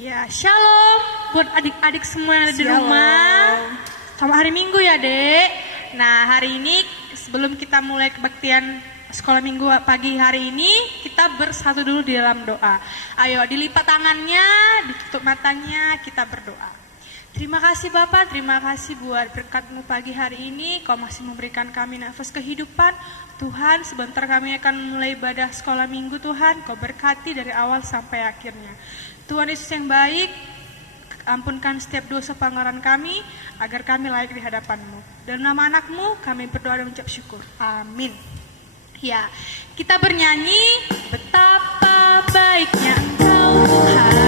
Ya, shalom buat adik-adik semua yang ada di rumah. Selamat hari Minggu ya, Dek. Nah, hari ini sebelum kita mulai kebaktian sekolah Minggu pagi hari ini, kita bersatu dulu di dalam doa. Ayo, dilipat tangannya, ditutup matanya, kita berdoa. Terima kasih Bapak, terima kasih buat berkat-Mu pagi hari ini. Kau masih memberikan kami nafas kehidupan. Tuhan, sebentar kami akan mulai ibadah sekolah minggu Tuhan. Kau berkati dari awal sampai akhirnya. Tuhan Yesus yang baik, ampunkan setiap dosa pelanggaran kami, agar kami layak di hadapan-Mu. Dalam nama anak-Mu, kami berdoa dan mengucap syukur. Amin. Ya, kita bernyanyi, betapa baiknya Engkau Tuhan.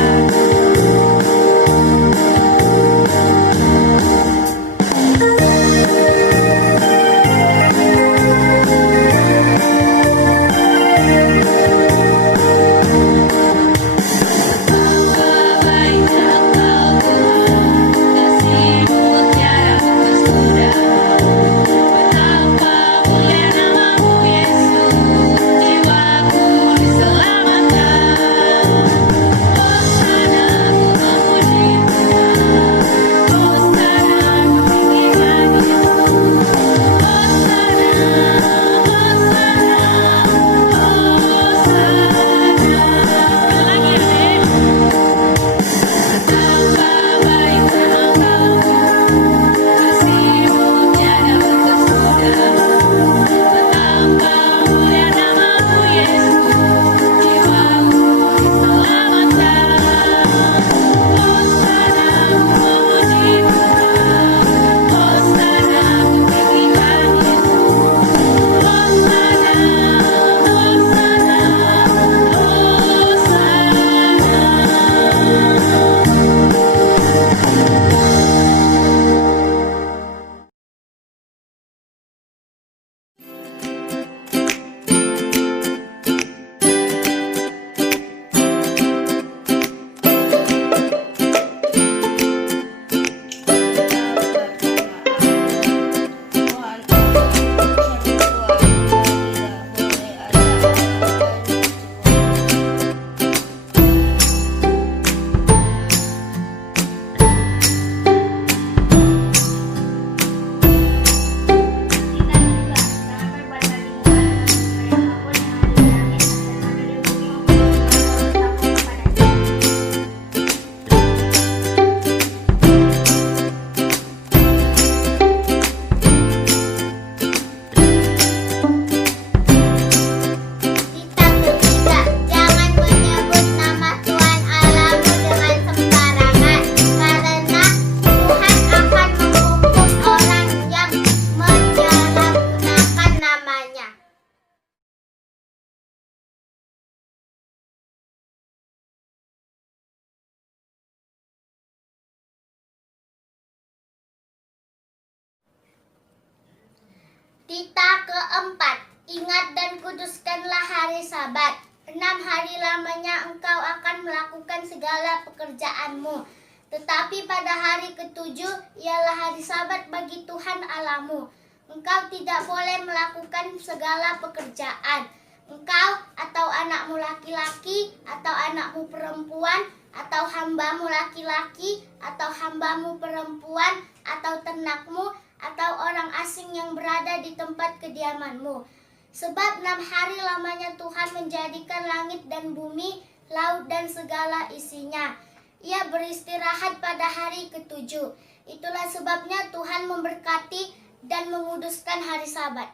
Tita keempat, ingat dan kuduskanlah hari Sabat. 6 hari lamanya engkau akan melakukan segala pekerjaanmu. Tetapi pada hari ketujuh ialah hari Sabat bagi Tuhan Allahmu. Engkau tidak boleh melakukan segala pekerjaan. Engkau atau anakmu laki-laki atau anakmu perempuan atau hambamu laki-laki atau hambamu perempuan atau ternakmu atau orang asing yang berada di tempat kediamanmu. Sebab 6 hari lamanya Tuhan menjadikan langit dan bumi, laut dan segala isinya. Ia beristirahat pada hari ketujuh. Itulah sebabnya Tuhan memberkati dan menguduskan hari Sabat.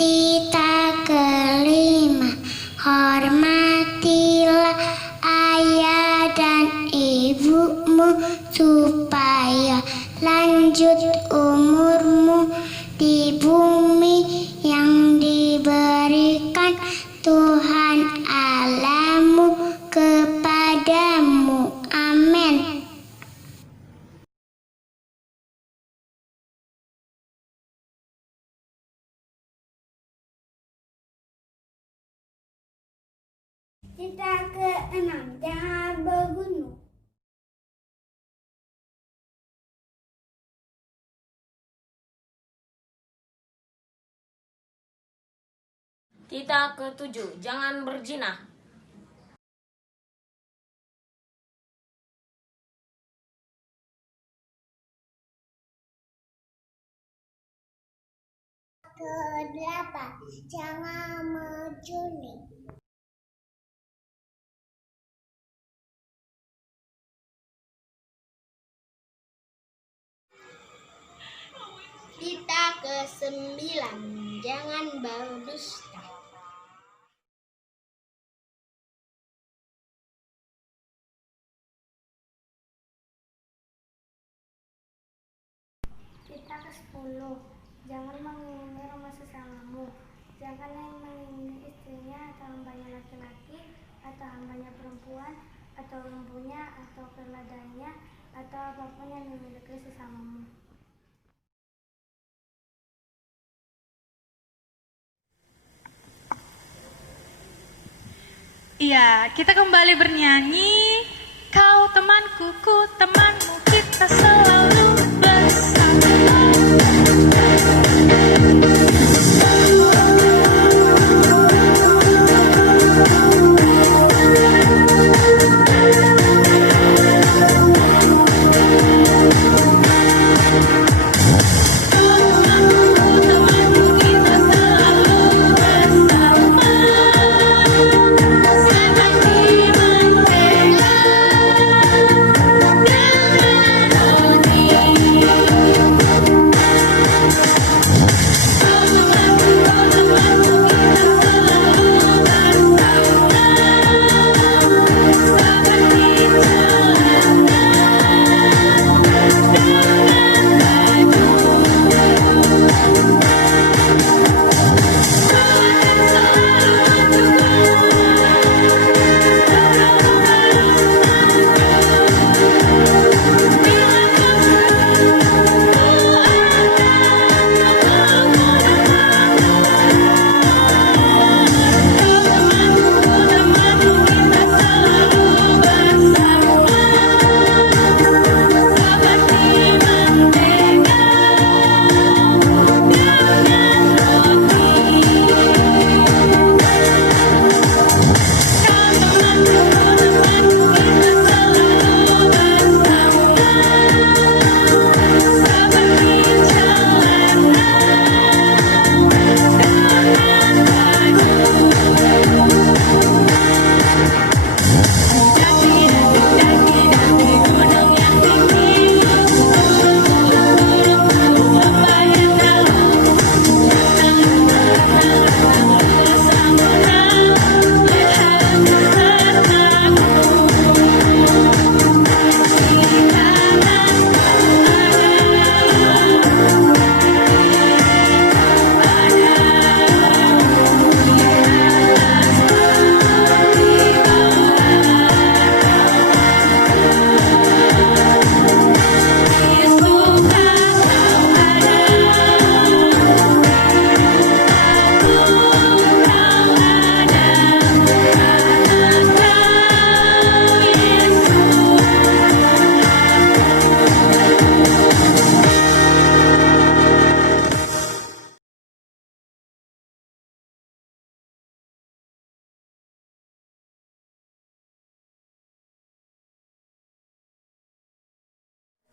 Tita kelima, hormatilah ayah dan ibumu supaya lanjut umurmu di bumi yang diberikan Tuhan Allahmu kepadamu. Amin. Tita keenam, jangan bergunung. Tita ke-7, jangan berzina. Ke-8, jangan mencuri. Tita ke-9, jangan berdusta. Tita ke-10, jangan mengingini rumah sesamamu. Jangan yang mengingini istrinya atau hambanya laki-laki, atau hambanya perempuan, atau lembunya, atau keledainya, atau apapun yang dimiliki sesamamu. Iya, kita kembali bernyanyi. Kau temanku, ku temanmu, kita selalu bersama.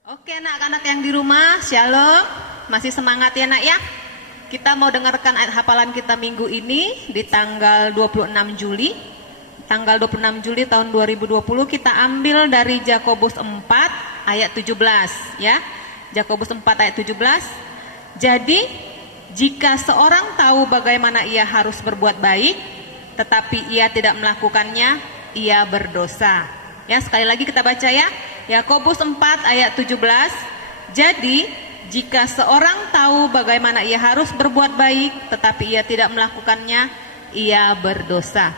Oke anak-anak yang di rumah, shalom. Masih semangat ya nak ya? Kita mau dengarkan ayat hafalan kita minggu ini di tanggal 26 Juli. Tanggal 26 Juli tahun 2020 kita ambil dari Yakobus 4 ayat 17 ya. Yakobus 4 ayat 17. Jadi jika seorang tahu bagaimana ia harus berbuat baik, tetapi ia tidak melakukannya, ia berdosa. Ya, sekali lagi kita baca ya. Yakobus 4 ayat 17. Jadi jika seorang tahu bagaimana ia harus berbuat baik tetapi ia tidak melakukannya, ia berdosa.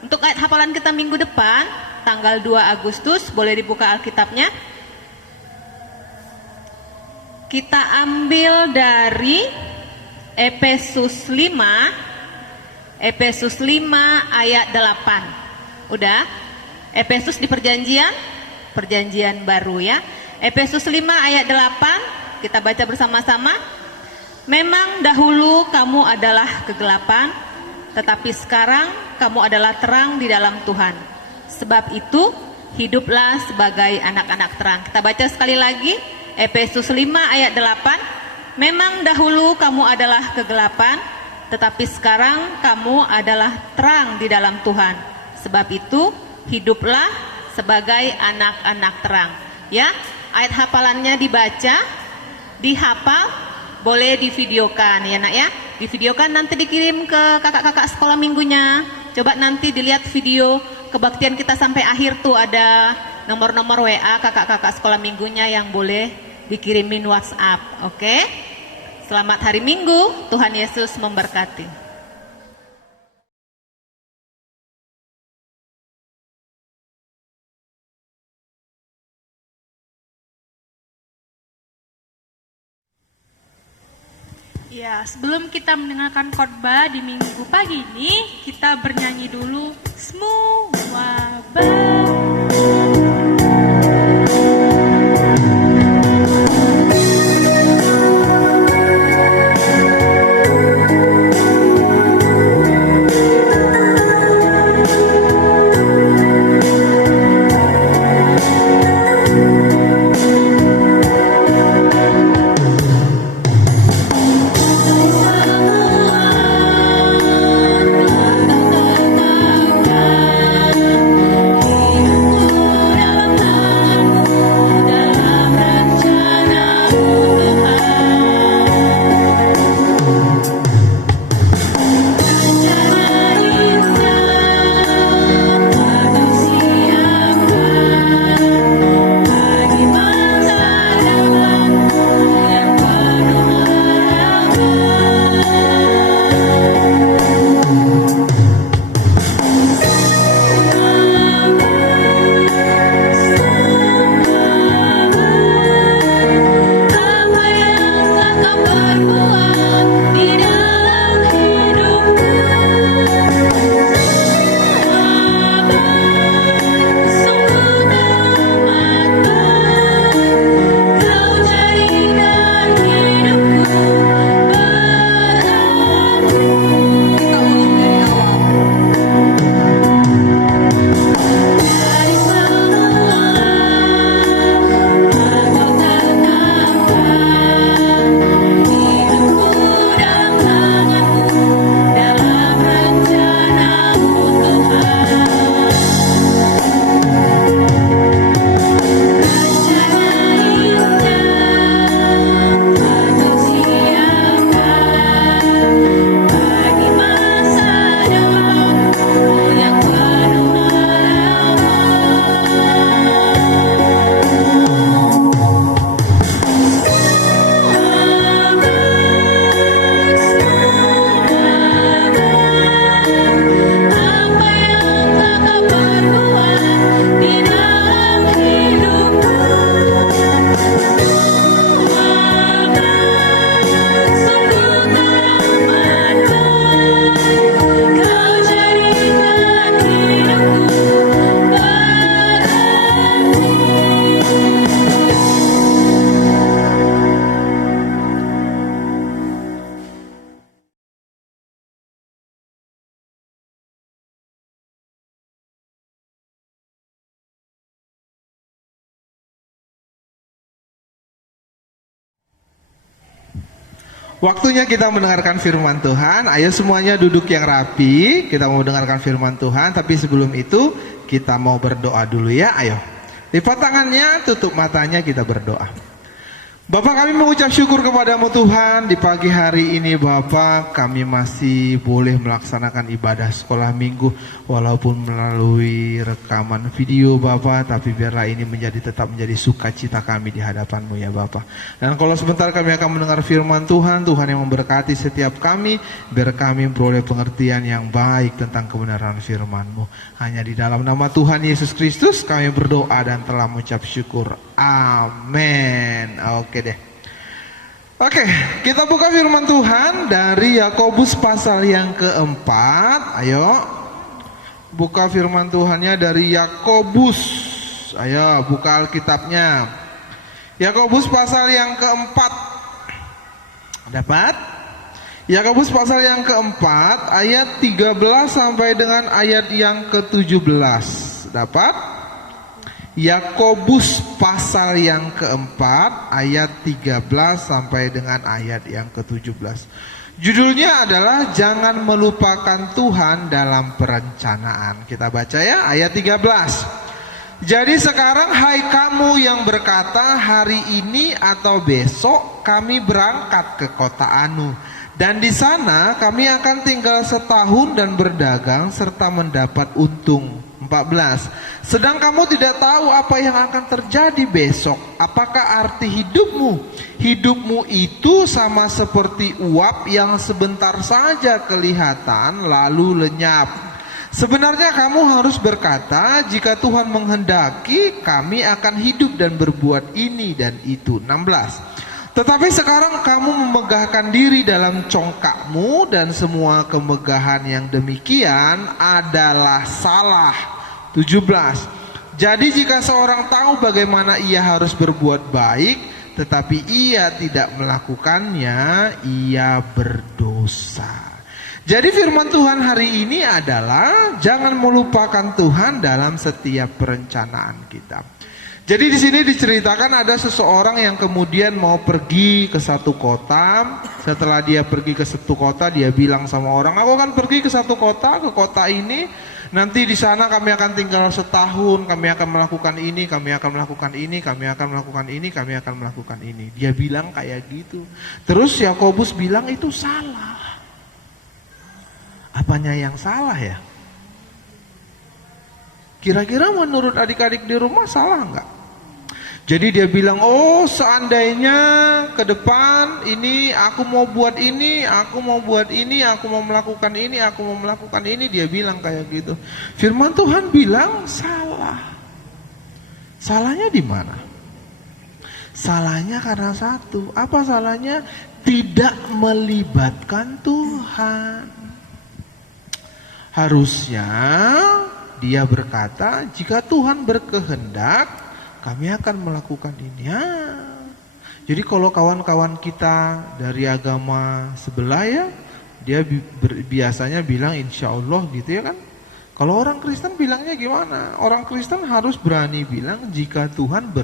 Untuk ayat hafalan kita minggu depan tanggal 2 Agustus, boleh dibuka Alkitabnya. Kita ambil dari Efesus 5 ayat 8. Udah? Efesus di perjanjian baru ya. Efesus 5 ayat 8, kita baca bersama-sama. Memang dahulu kamu adalah kegelapan, tetapi sekarang kamu adalah terang di dalam Tuhan. Sebab itu, hiduplah sebagai anak-anak terang. Kita baca sekali lagi, Efesus 5 ayat 8. Memang dahulu kamu adalah kegelapan, tetapi sekarang kamu adalah terang di dalam Tuhan. Sebab itu, hiduplah sebagai anak-anak terang. Ya, ayat hafalannya dibaca, dihafal, boleh divideokan ya nak ya. Divideokan nanti dikirim ke kakak-kakak sekolah minggunya. Coba nanti dilihat video kebaktian kita sampai akhir tuh ada nomor-nomor WA kakak-kakak sekolah minggunya yang boleh dikirimin WhatsApp. Oke? Selamat hari Minggu, Tuhan Yesus memberkati. Ya, sebelum kita mendengarkan khotbah di minggu pagi ini, kita bernyanyi dulu semua Waktunya kita mendengarkan firman Tuhan. Ayo semuanya duduk yang rapi. Kita mau mendengarkan firman Tuhan. Tapi sebelum itu kita mau berdoa dulu ya. Ayo, lipat tangannya, tutup matanya, kita berdoa. Bapak, kami mengucap syukur kepadamu Tuhan. Di pagi hari ini Bapak, kami masih boleh melaksanakan ibadah sekolah minggu, walaupun melalui rekaman video Bapak. Tapi biarlah ini tetap menjadi sukacita kami di hadapan-Mu ya Bapak. Dan kalau sebentar kami akan mendengar firman Tuhan, Tuhan yang memberkati setiap kami, biar kami beroleh pengertian yang baik tentang kebenaran firman-Mu. Hanya di dalam nama Tuhan Yesus Kristus kami berdoa dan telah mengucap syukur. Amin. Oke deh. Oke, kita buka firman Tuhan dari Yakobus pasal yang keempat. Ayo, buka firman Tuhannya dari Yakobus. Ayo, buka Alkitabnya. Yakobus pasal yang keempat. Dapat? Yakobus pasal yang keempat ayat 13 sampai dengan ayat yang ke-17. Dapat? Yakobus pasal yang keempat ayat 13 sampai dengan ayat yang ke-17. Judulnya adalah jangan melupakan Tuhan dalam perencanaan. Kita baca ya ayat 13. Jadi sekarang hai kamu yang berkata hari ini atau besok kami berangkat ke kota Anu. Dan di sana kami akan tinggal setahun dan berdagang serta mendapat untung. 14. Sedang kamu tidak tahu apa yang akan terjadi besok. Apakah arti hidupmu? Hidupmu itu sama seperti uap yang sebentar saja kelihatan lalu lenyap. Sebenarnya kamu harus berkata, jika Tuhan menghendaki kami akan hidup dan berbuat ini dan itu. 16. Tetapi sekarang kamu memegahkan diri dalam congkakmu dan semua kemegahan yang demikian adalah salah. 17. Jadi jika seorang tahu bagaimana ia harus berbuat baik, tetapi ia tidak melakukannya, ia berdosa. Jadi firman Tuhan hari ini adalah jangan melupakan Tuhan dalam setiap perencanaan kita. Jadi di sini diceritakan ada seseorang yang kemudian mau pergi ke satu kota. Setelah dia pergi ke satu kota, dia bilang sama orang, aku akan pergi ke satu kota, ke kota ini. Nanti di sana kami akan tinggal setahun, kami akan melakukan ini, kami akan melakukan ini, kami akan melakukan ini, kami akan melakukan ini. Dia bilang kayak gitu. Terus Yakobus bilang itu salah. Apanya yang salah ya? Kira-kira menurut adik-adik di rumah salah enggak? Jadi dia bilang, oh seandainya ke depan ini aku mau buat ini, aku mau buat ini, aku mau melakukan ini, aku mau melakukan ini. Dia bilang kayak gitu. Firman Tuhan bilang salah. Salahnya di mana? Salahnya karena satu. Apa salahnya? Tidak melibatkan Tuhan. Harusnya dia berkata, jika Tuhan berkehendak kami akan melakukan ini ya. Jadi kalau kawan-kawan kita dari agama sebelah ya, dia biasanya bilang insya Allah gitu ya kan. Kalau orang Kristen bilangnya gimana? Orang Kristen harus berani bilang jika Tuhan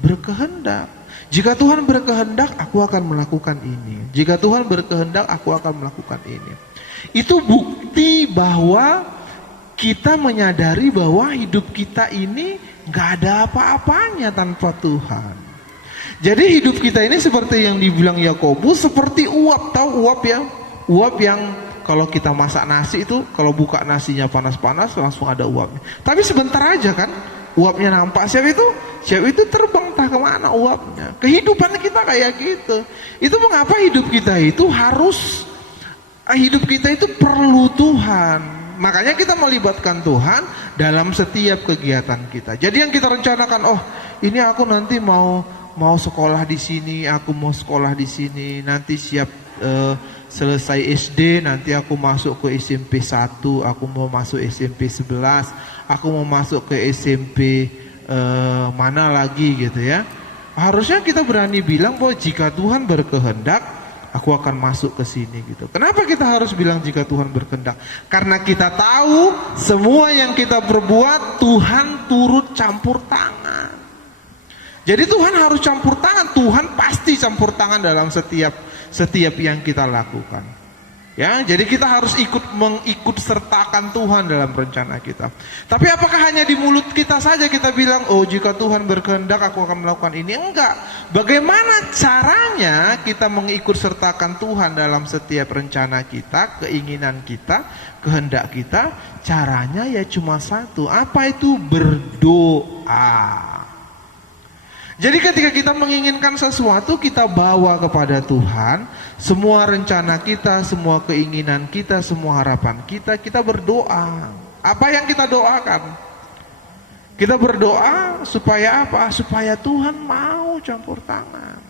berkehendak. Jika Tuhan berkehendak aku akan melakukan ini. Jika Tuhan berkehendak aku akan melakukan ini. Itu bukti bahwa kita menyadari bahwa hidup kita ini gak ada apa-apanya tanpa Tuhan. Jadi hidup kita ini seperti yang dibilang Yakobus, seperti uap. Tahu uap ya? Uap yang kalau kita masak nasi itu, kalau buka nasinya panas-panas langsung ada uapnya. Tapi sebentar aja kan uapnya nampak. Siapa itu terbang entah kemana uapnya. Kehidupan kita kayak gitu. Itu mengapa hidup kita itu perlu Tuhan. Makanya kita melibatkan Tuhan dalam setiap kegiatan kita. Jadi yang kita rencanakan, oh ini aku nanti mau sekolah di sini, aku mau sekolah di sini, nanti siap selesai SD, nanti aku masuk ke SMP 1, aku mau masuk SMP 11, aku mau masuk ke SMP mana lagi gitu ya. Harusnya kita berani bilang bahwa jika Tuhan berkehendak aku akan masuk ke sini gitu. Kenapa kita harus bilang jika Tuhan berkehendak? Karena kita tahu semua yang kita perbuat Tuhan turut campur tangan. Jadi Tuhan harus campur tangan. Tuhan pasti campur tangan dalam setiap yang kita lakukan. Ya, jadi kita harus mengikut sertakan Tuhan dalam rencana kita. Tapi apakah hanya di mulut kita saja kita bilang, oh jika Tuhan berkehendak aku akan melakukan ini? Enggak. Bagaimana caranya kita mengikut sertakan Tuhan dalam setiap rencana kita, keinginan kita, kehendak kita? Caranya ya cuma satu. Apa itu? Berdoa. Jadi ketika kita menginginkan sesuatu, kita bawa kepada Tuhan. Semua rencana kita, semua keinginan kita, semua harapan kita, kita berdoa. Apa yang kita doakan? Kita berdoa supaya apa? Supaya Tuhan mau campur tangan.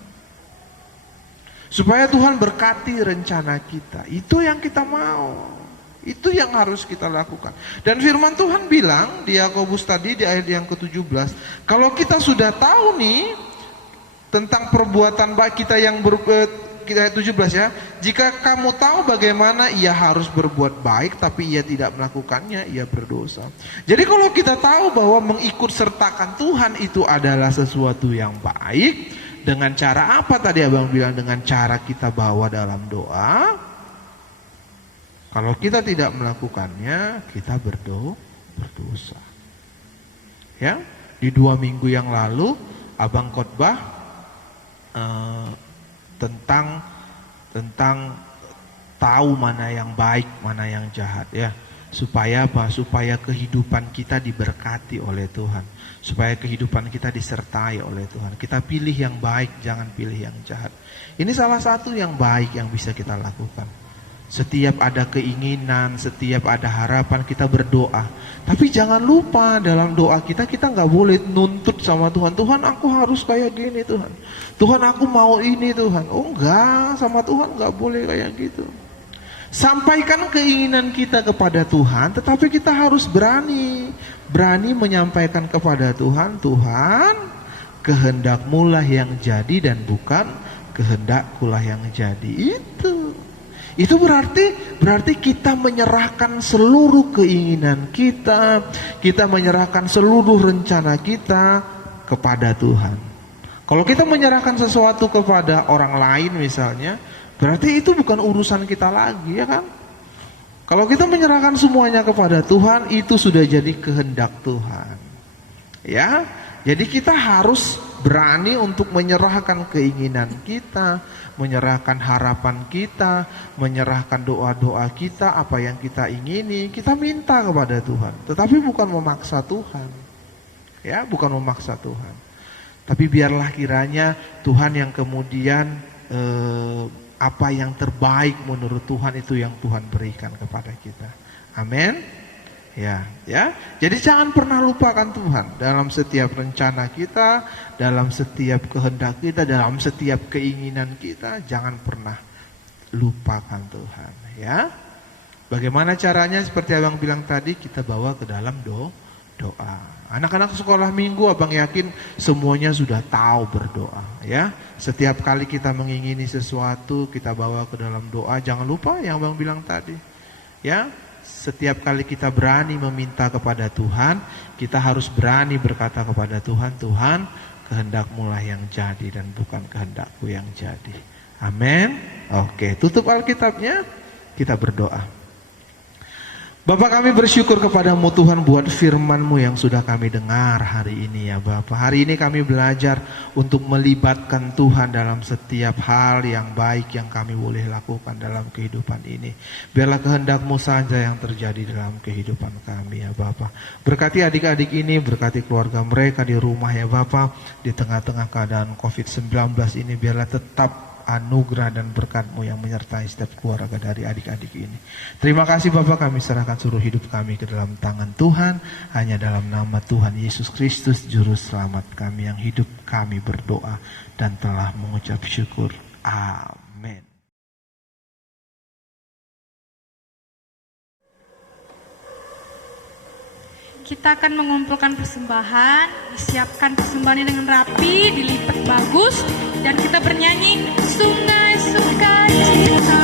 Supaya Tuhan berkati rencana kita. Itu yang kita mau. Itu yang harus kita lakukan. Dan firman Tuhan bilang di Yakobus tadi di ayat yang ke-17, kalau kita sudah tahu nih tentang perbuatan baik kita kita ayat 17 ya. Jika kamu tahu bagaimana ia harus berbuat baik tapi ia tidak melakukannya, ia berdosa. Jadi kalau kita tahu bahwa mengikut sertakan Tuhan itu adalah sesuatu yang baik, dengan cara apa tadi abang bilang? Dengan cara kita bawa dalam doa. Kalau kita tidak melakukannya, kita berdosa. Ya, di 2 minggu yang lalu abang khotbah tentang tahu mana yang baik, mana yang jahat ya. Supaya apa? Supaya kehidupan kita diberkati oleh Tuhan. Supaya kehidupan kita disertai oleh Tuhan. Kita pilih yang baik, jangan pilih yang jahat. Ini salah satu yang baik yang bisa kita lakukan. Setiap ada keinginan, setiap ada harapan, kita berdoa. Tapi jangan lupa dalam doa kita nggak boleh nuntut sama Tuhan. Tuhan, aku harus kayak gini Tuhan. Tuhan, aku mau ini Tuhan. Oh enggak, sama Tuhan nggak boleh kayak gitu. Sampaikan keinginan kita kepada Tuhan, tetapi kita harus berani menyampaikan kepada Tuhan, Tuhan, kehendak-Mu lah yang jadi dan bukan kehendak-Ku lah yang jadi. Itu berarti kita menyerahkan seluruh keinginan kita menyerahkan seluruh rencana kita kepada Tuhan. Kalau kita menyerahkan sesuatu kepada orang lain misalnya, berarti itu bukan urusan kita lagi, ya kan? Kalau kita menyerahkan semuanya kepada Tuhan, itu sudah jadi kehendak Tuhan. Ya, jadi kita harus berani untuk menyerahkan keinginan kita, menyerahkan harapan kita, menyerahkan doa-doa kita, apa yang kita ingini, kita minta kepada Tuhan. Tetapi bukan memaksa Tuhan. Ya, bukan memaksa Tuhan. Tapi biarlah kiranya Tuhan yang kemudian apa yang terbaik menurut Tuhan itu yang Tuhan berikan kepada kita. Amin. Ya. Jadi jangan pernah lupakan Tuhan dalam setiap rencana kita, dalam setiap kehendak kita, dalam setiap keinginan kita. Jangan pernah lupakan Tuhan. Ya. Bagaimana caranya? Seperti abang bilang tadi, kita bawa ke dalam doa. Anak-anak sekolah minggu, abang yakin semuanya sudah tahu berdoa. Ya. Setiap kali kita mengingini sesuatu, kita bawa ke dalam doa. Jangan lupa yang abang bilang tadi. Ya. Setiap kali kita berani meminta kepada Tuhan, kita harus berani berkata kepada Tuhan, Tuhan, kehendak-Mu lah yang jadi dan bukan kehendak-Ku yang jadi. Amin. Oke, tutup Alkitabnya, kita berdoa. Bapak, kami bersyukur kepadamu Tuhan buat firman-Mu yang sudah kami dengar hari ini ya Bapak. Hari ini kami belajar untuk melibatkan Tuhan dalam setiap hal yang baik yang kami boleh lakukan dalam kehidupan ini. Biarlah kehendak-Mu saja yang terjadi dalam kehidupan kami ya Bapak. Berkati adik-adik ini, berkati keluarga mereka di rumah ya Bapak. Di tengah-tengah keadaan COVID-19 ini biarlah tetap anugerah dan berkat-Mu yang menyertai setiap keluarga dari adik-adik ini. Terima kasih Bapak, kami serahkan seluruh hidup kami ke dalam tangan Tuhan. Hanya dalam nama Tuhan Yesus Kristus Juru Selamat kami yang hidup, kami berdoa dan telah mengucap syukur. Amin. Kita akan mengumpulkan persembahan, disiapkan persembahannya dengan rapi, dilipat bagus, dan kita bernyanyi Sungai Sukacita.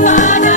Pada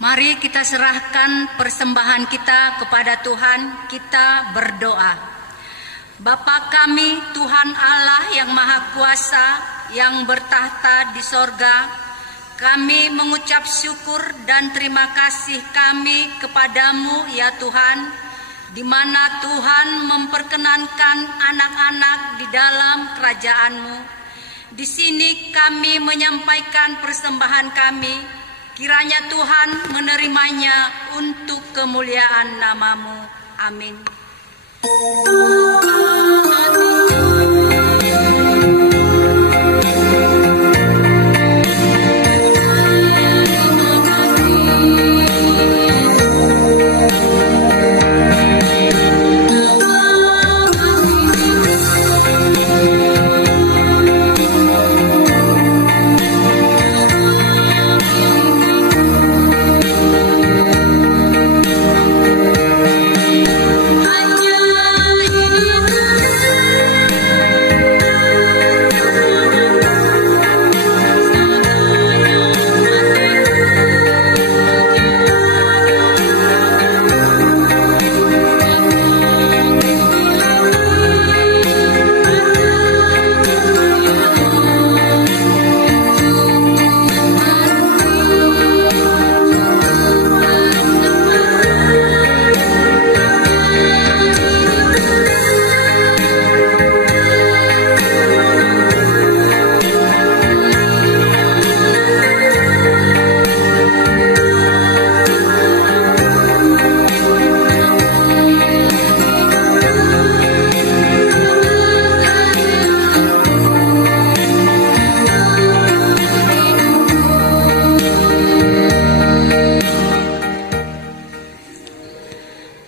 Mari kita serahkan persembahan kita kepada Tuhan, kita berdoa. Bapa kami, Tuhan Allah yang Maha Kuasa, yang bertahta di sorga, kami mengucap syukur dan terima kasih kami kepadamu ya Tuhan, di mana Tuhan memperkenankan anak-anak di dalam kerajaan-Mu. Di sini kami menyampaikan persembahan kami, kiranya Tuhan menerimanya untuk kemuliaan nama-Mu. Amin.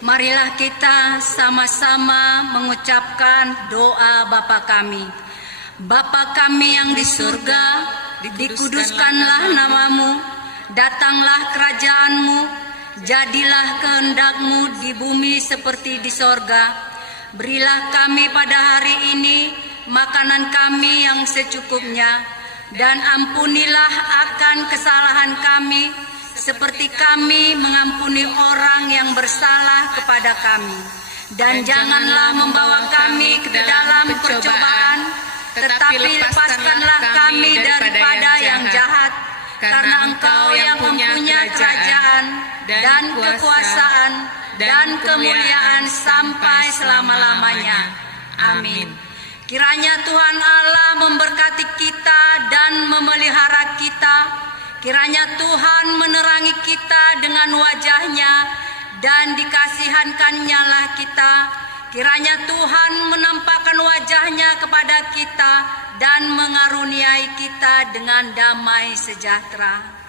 Marilah kita sama-sama mengucapkan doa Bapa kami. Bapa kami yang di surga, dikuduskanlah namamu, datanglah kerajaan-Mu, jadilah kehendak-Mu di bumi seperti di sorga. Berilah kami pada hari ini makanan kami yang secukupnya, dan ampunilah akan kesalahan kami, seperti kami mengampuni orang yang bersalah kepada kami. Dan janganlah membawa kami ke dalam percobaan, tetapi lepaskanlah kami daripada yang jahat, karena Engkau yang mempunyai kerajaan dan kekuasaan dan kemuliaan sampai selama-lamanya. Amin. Kiranya Tuhan Allah memberkati kita dan memelihara kita. Kiranya Tuhan menerangi kita dengan wajah-Nya dan dikasihankan-Nya lah kita. Kiranya Tuhan menampakkan wajah-Nya kepada kita dan mengaruniai kita dengan damai sejahtera.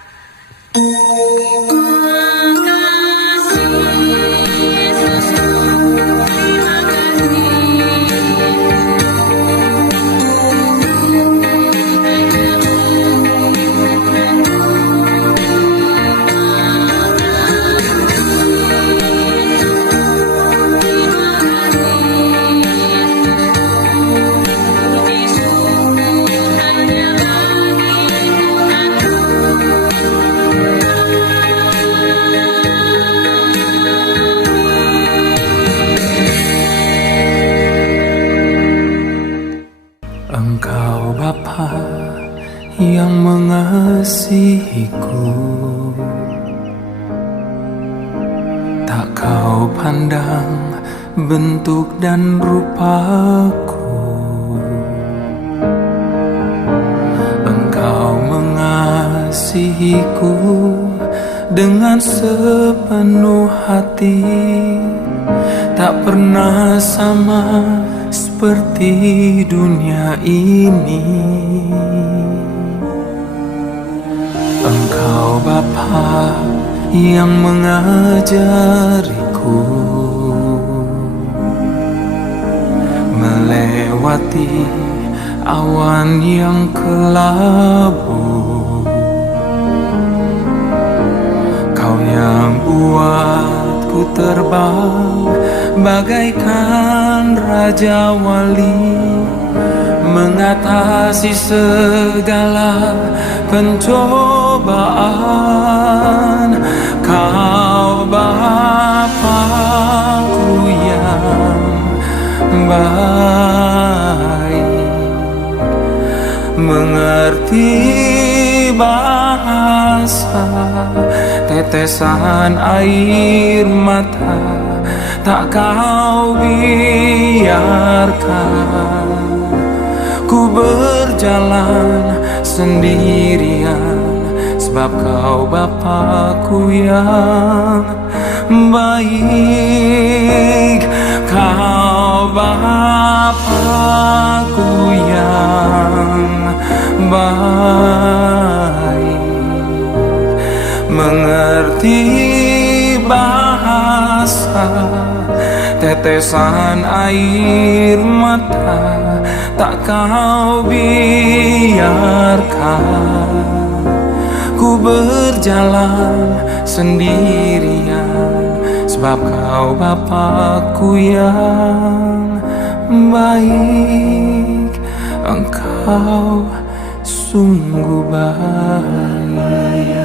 Engkau Bapa yang mengasihiku, tak kau pandang bentuk dan rupaku. Engkau mengasihiku dengan sepenuh hati, tak pernah sama seperti dunia ini. Engkau Bapa yang mengajariku melewati awan yang kelabu. Kau yang buatku terbang bagaikan Raja Wali, mengatasi segala pencobaan. mengerti bahasa tetesan air mata tak kau biarkan ku berjalan sendirian, sebab kau Bapakku yang baik, kau Bapakku yang baik, mengerti bahasa tetesan air mata tak kau biarkan ku berjalan sendirian, sebab kau Bapakku yang baik, engkau sungguh baik.